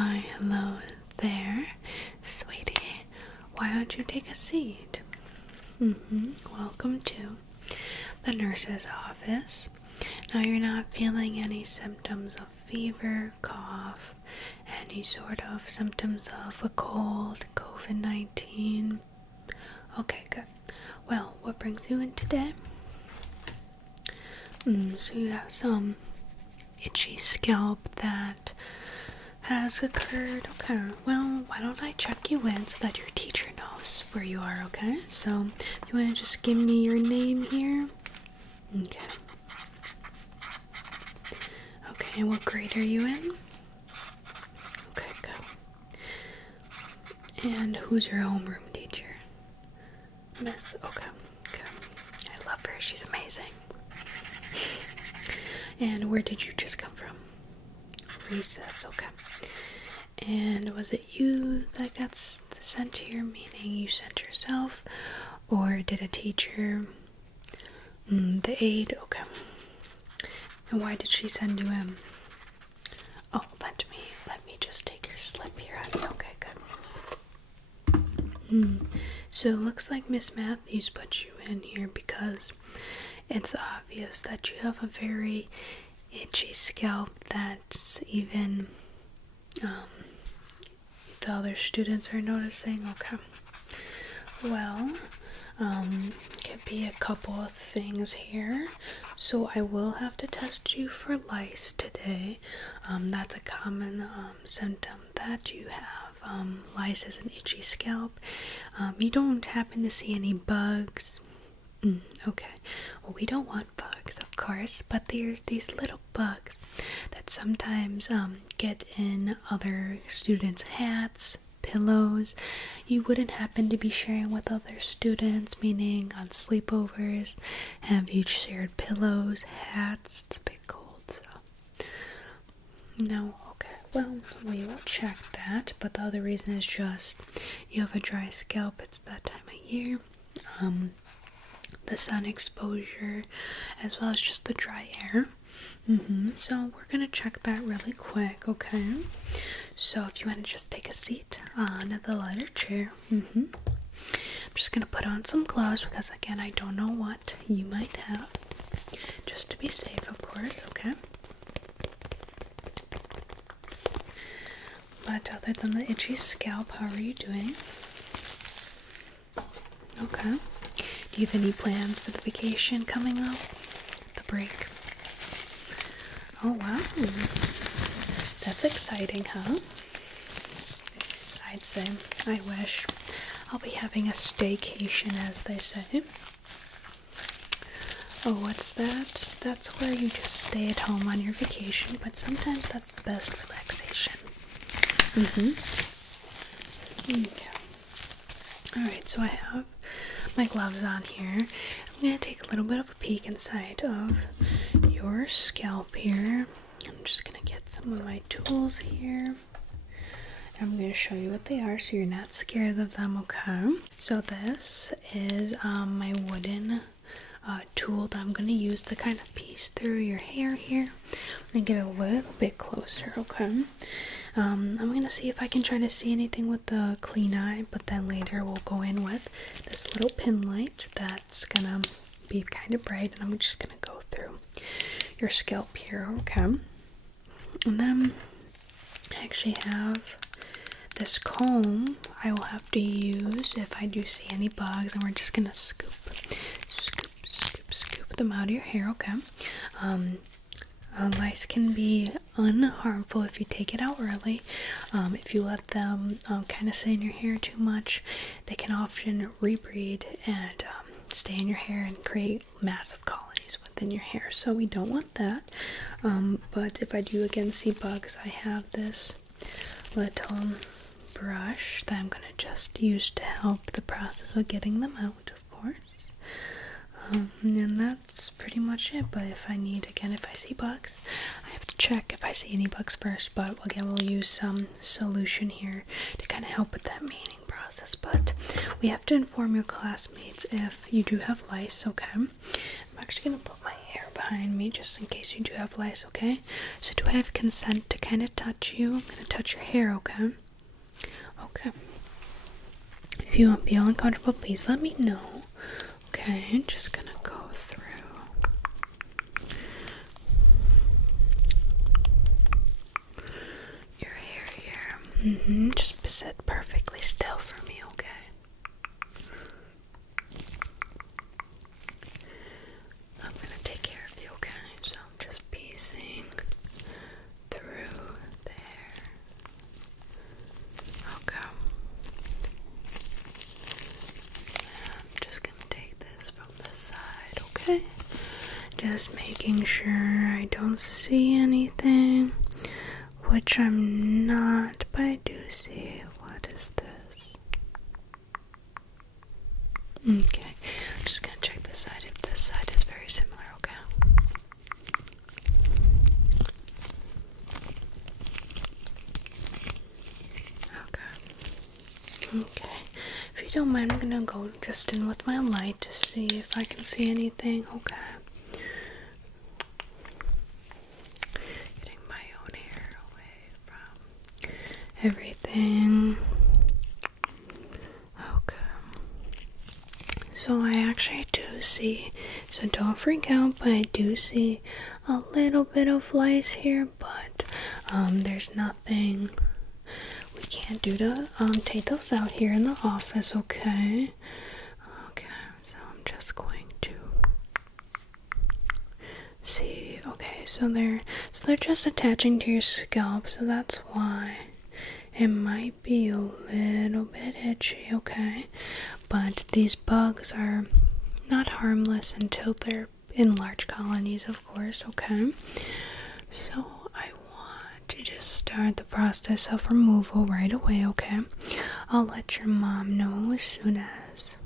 Why, hello there, sweetie. Why don't you take a seat? Welcome to the nurse's office. Now, you're not feeling any symptoms of fever, cough, any sort of symptoms of a cold, COVID-19? Okay, good. Well, what brings you in today? So you have some itchy scalp that has occurred. Okay, well, why don't I check you in so that your teacher knows where you are, okay? So, you want to just give me your name here? Okay. Okay, and what grade are you in? Okay, good. And who's your homeroom teacher? Miss, okay, good. I love her, she's amazing. And where did you just come from? Recess, okay. And was it you that got sent here, meaning you sent yourself, or did a teacher? The aide, okay. And why did she send you in? Oh, let me just take your slip here, honey. Okay, good. So it looks like Miss Matthews put you in here because it's obvious that you have a very itchy scalp that's even the other students are noticing. Okay. Well, could be a couple of things here. So I will have to test you for lice today. That's a common symptom that you have. Lice is an itchy scalp. You don't happen to see any bugs? Okay. Well, we don't want bugs, of course, but there's these little bugs that sometimes get in other students' hats, pillows. You wouldn't happen to be sharing with other students, meaning on sleepovers. Have you shared pillows, hats? It's a bit cold, so no. Okay, well, we will check that, but the other reason is just you have a dry scalp. It's that time of year. The sun exposure, as well as just the dry air. So we're gonna check that really quick, okay? So if you want to just take a seat on the leather chair. I'm just gonna put on some gloves because, again, I don't know what you might have. Just to be safe, of course, okay? But other than the itchy scalp, how are you doing? Okay. Do you have any plans for the vacation coming up? The break? Oh, wow. That's exciting, huh? I'd say. I wish. I'll be having a staycation, as they say. Oh, what's that? That's where you just stay at home on your vacation, but sometimes that's the best relaxation. Okay. Alright, so I have my gloves on here. I'm going to take a little bit of a peek inside of your scalp here. I'm just going to get some of my tools here. I'm going to show you what they are so you're not scared of them, okay? So this is my wooden tool that I'm going to use to kind of piece through your hair here. I'm going to get a little bit closer, okay? I'm going to see if I can try to see anything with the clean eye, but then later we'll go in with this little pin light that's going to be kind of bright, and I'm just going to go through your scalp here, okay? And then I actually have this comb I will have to use if I do see any bugs, and we're just going to scoop them out of your hair, okay? Lice can be unharmful if you take it out early. If you let them kind of stay in your hair too much, they can often rebreed and stay in your hair and create massive colonies within your hair. So we don't want that. But if I do again see bugs, I have this little brush that I'm going to just use to help the process of getting them out, of course. And that's pretty much it. But if I see bugs, I have to check if I see any bugs first. But again, we'll use some solution here to kind of help with that mating process. But we have to inform your classmates if you do have lice, okay? I'm actually going to put my hair behind me just in case you do have lice, okay? So do I have consent to kind of touch you? I'm gonna touch your hair, okay? Okay. If you won't feel uncomfortable, please let me know. Okay, I'm just gonna go through your hair here. Just sit perfectly still for me, okay? I'm gonna take care of you, okay? So I'm just piecing through there. Okay. I'm just gonna take this from this side, okay? Just making sure I don't see anything, which I'm not, but I do see. What is this? Okay, I'm just gonna check this side if this side is very similar, okay? Okay, if you don't mind, I'm gonna go just in with my light to see if I can see anything, okay? Getting my own hair away from everything. Okay. So I actually do see, so don't freak out, but I do see a little bit of lice here, but there's nothing we can't do to take those out here in the office, okay? Okay, so I'm just going to see. Okay, so they're just attaching to your scalp, so that's why it might be a little bit itchy, okay? But these bugs are not harmless until they're in large colonies, of course, okay? So I want to just start the process of removal right away, okay? I'll let your mom know as soon as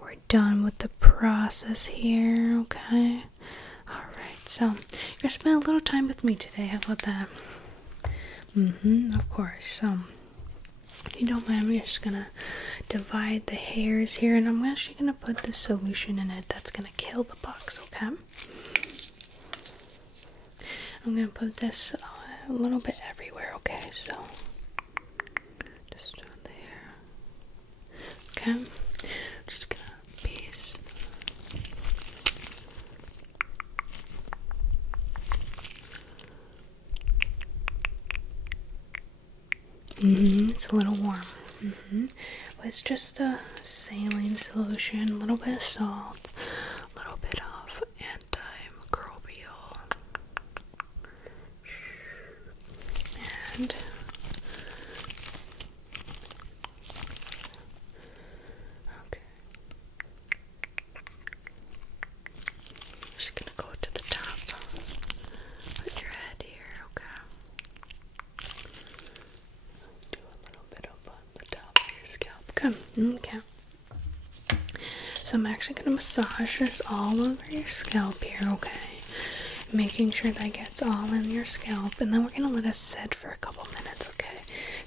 we're done with the process here, okay? Alright, so you're gonna spend a little time with me today, how about that? Of course. So if you don't mind, I'm just gonna divide the hairs here, and I'm actually gonna put the solution in it that's gonna kill the bugs, okay? I'm gonna put this a little bit everywhere, okay? So just down there. Okay, just gonna piece. It's a little warm. But it's just a saline solution, a little bit of salt, a little bit of antimicrobial, and okay. Just gonna go to the top of your head here, okay? Do a little bit up on the top of your scalp. Okay. So I'm actually gonna massage this all over your scalp here, okay? Making sure that gets all in your scalp, and then we're gonna let it sit for a couple minutes, okay?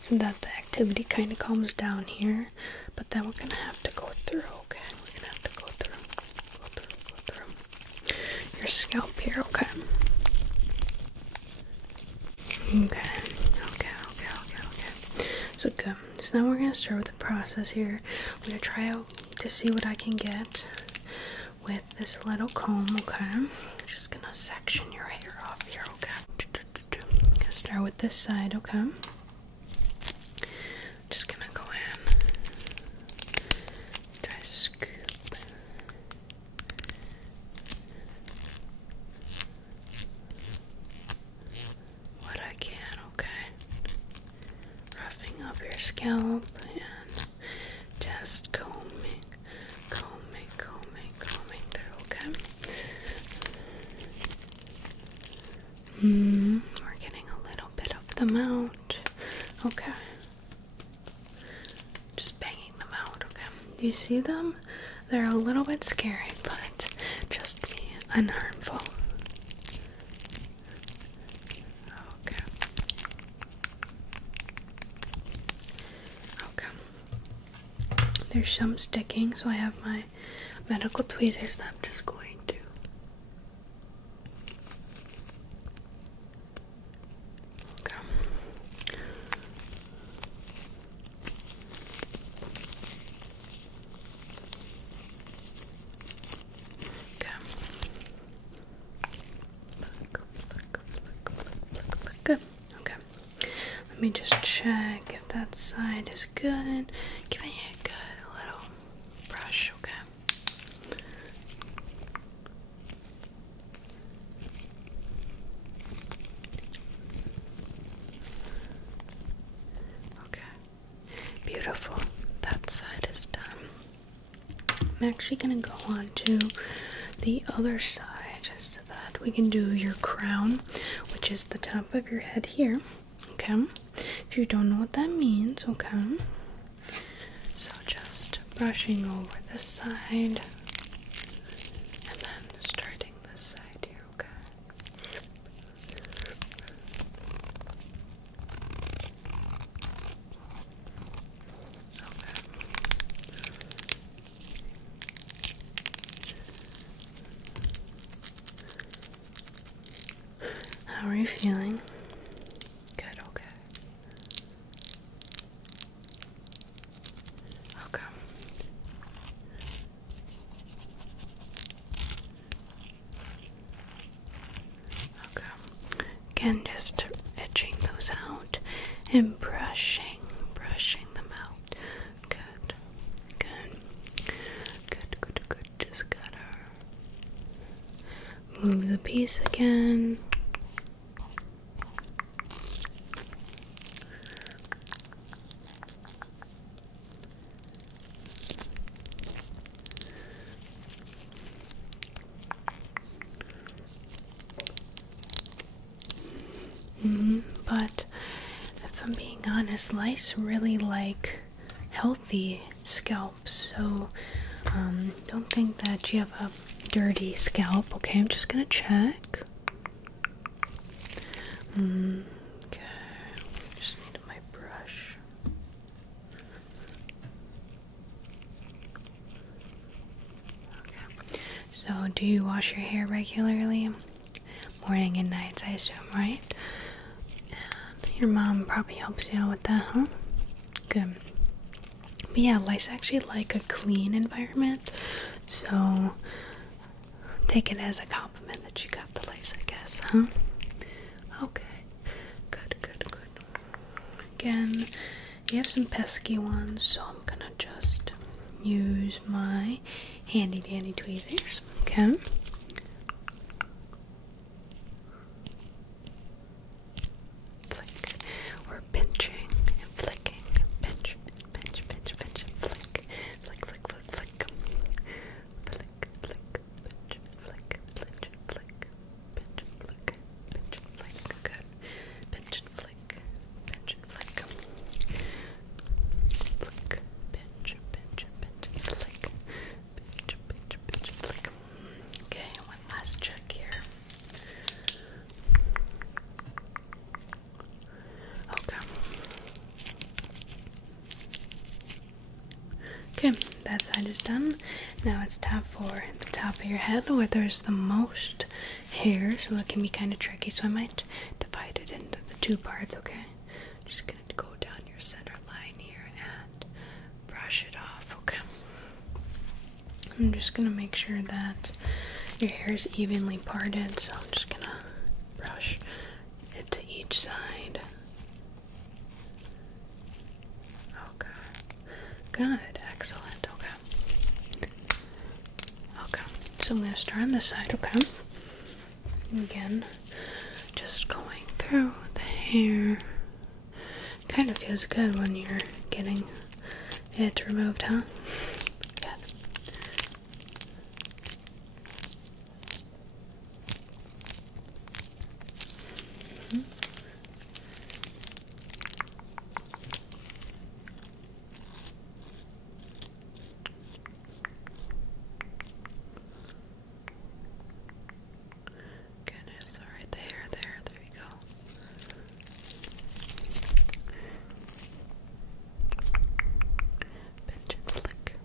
So that the activity kind of calms down here, but then we're gonna have to go through, okay? We're gonna have to go through your scalp here, okay? Okay. So good. So now we're gonna start with the process here. I'm gonna try out to see what I can get with this little comb, okay? I'm just gonna section your hair off here, okay? Gonna start with this side, okay? Just gonna go in, try to scoop what I can, okay? Roughing up your scalp and just combing through, okay? We're getting a little bit of them out, okay? Just banging them out, okay? Do you see them? They're a little bit scary, but just be unharmful. Okay. There's some sticking, so I have my medical tweezers that I'm just going to Let me just check if that side is good. Give me a good little brush, okay? Okay, beautiful. That side is done. I'm actually gonna go on to the other side so that we can do your crown, which is the top of your head here. Okay, if you don't know what that means, okay, so just brushing over this side and then starting this side here, okay. How are you feeling? Good, okay. Okay. Okay. Again, just edging those out and brushing them out. Good. Good. Good. Just gotta move the piece again. But if I'm being honest, lice really like healthy scalps, so don't think that you have a dirty scalp. Okay, I'm just gonna check. Okay, just need my brush. Okay, so do you wash your hair regularly? Morning and nights, I assume, right? And your mom probably helps you out with that, huh? Good. But yeah, lice actually like a clean environment, so take it as a compliment that you got the lice, I guess, huh? Okay. Good. Again, you have some pesky ones, so I'm gonna just use my handy dandy tweezers, okay? Flick. We're pinching and flicking. Pinch, flick. Flick, pinch, flick. Pinch, flick. Good. Pinch and flick. Flick, pinch, flick. Pinch, flick. Okay, one last check here. Okay, that side is done. Now it's time for the top of your head where there's the most hair, so it can be kind of tricky, so I might divide it into the two parts, okay? Just gonna go down your center line here and brush it off, okay? I'm just gonna make sure that your hair is evenly parted, so I'm just gonna brush it to each side. Okay, good, excellent, okay, so I'm gonna start on this side, okay? Again, just going through the hair. Kind of feels good when you're getting it removed, huh? Good. Goodness, alright, there you go. Pinch and flick.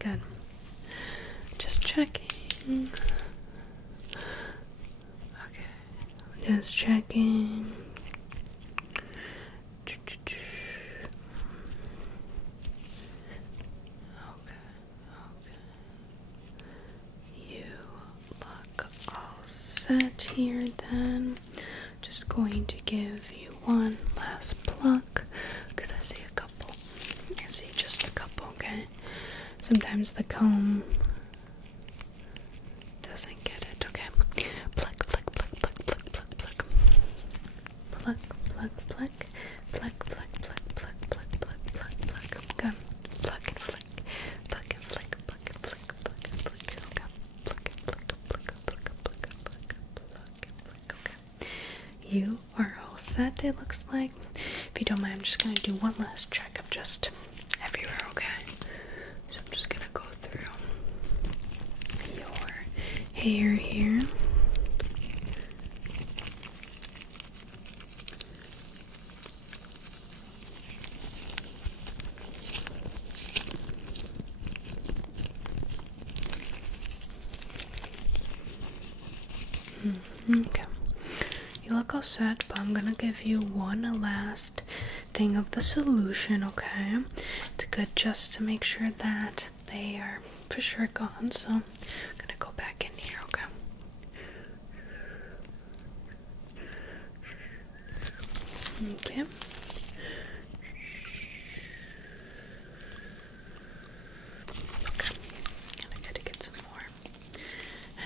good. Just checking. Okay, just checking. You look all set here then. Just going to give you one last pluck because I see a couple. I see just a couple, okay? Sometimes the comb doesn't get it, okay? Pluck, pluck, pluck, pluck, pluck, pluck, pluck. Pluck, pluck, pluck, pluck, pluck, pluck, pluck, pluck, pluck, pluck, pluck. Okay. Pluck and flick, pluck and flick, pluck and flick, pluck and flick. Okay. Pluck and flick, pluck, pluck, pluck, pluck, pluck and flick. Okay. You are all set, it looks like. If you don't mind, I'm just gonna do one last check of just everywhere, okay? So I'm just gonna go through your hair here. Okay. You look all set, but I'm gonna give you one last thing of the solution, okay? It's good just to make sure that they are for sure gone, so I'm gonna go back in here, okay? Okay. Okay. And I gotta get some more.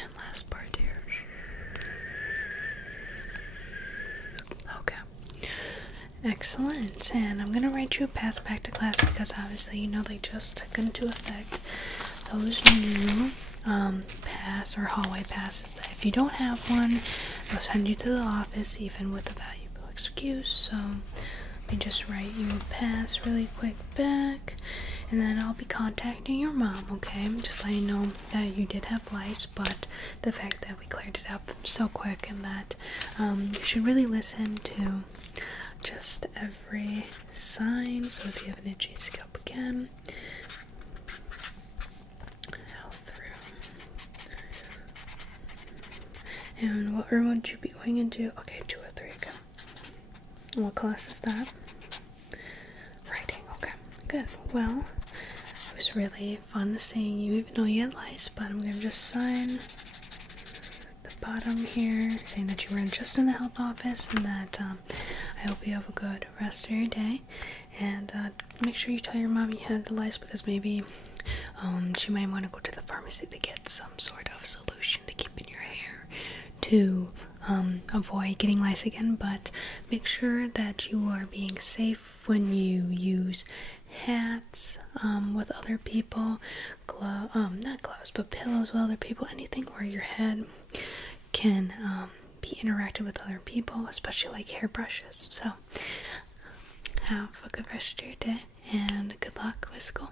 And last part here. Okay. Excellent. And I'm gonna write you a pass back to class because obviously you know they just took into effect those new pass or hallway passes that if you don't have one, they'll send you to the office even with a valuable excuse. So let me just write you a pass really quick back, and then I'll be contacting your mom, okay? Just let you know that you did have lice, but the fact that we cleared it up so quick and that you should really listen to just every sign. So if you have an itchy scalp again, and what room would you be going into? Okay, 2 or 3 again. What class is that? Writing, okay. Good. Well, it was really fun seeing you, even though you had lice, but I'm gonna just sign the bottom here, saying that you were just in the health office and that I hope you have a good rest of your day. And make sure you tell your mom you had the lice because maybe she might want to go to the pharmacy to get some sort of solution to keep in your hair to avoid getting lice again. But make sure that you are being safe when you use hats with other people, not gloves, but pillows with other people, anything where your head can be interacted with other people, especially like hairbrushes. So have a good rest of your day and good luck with school.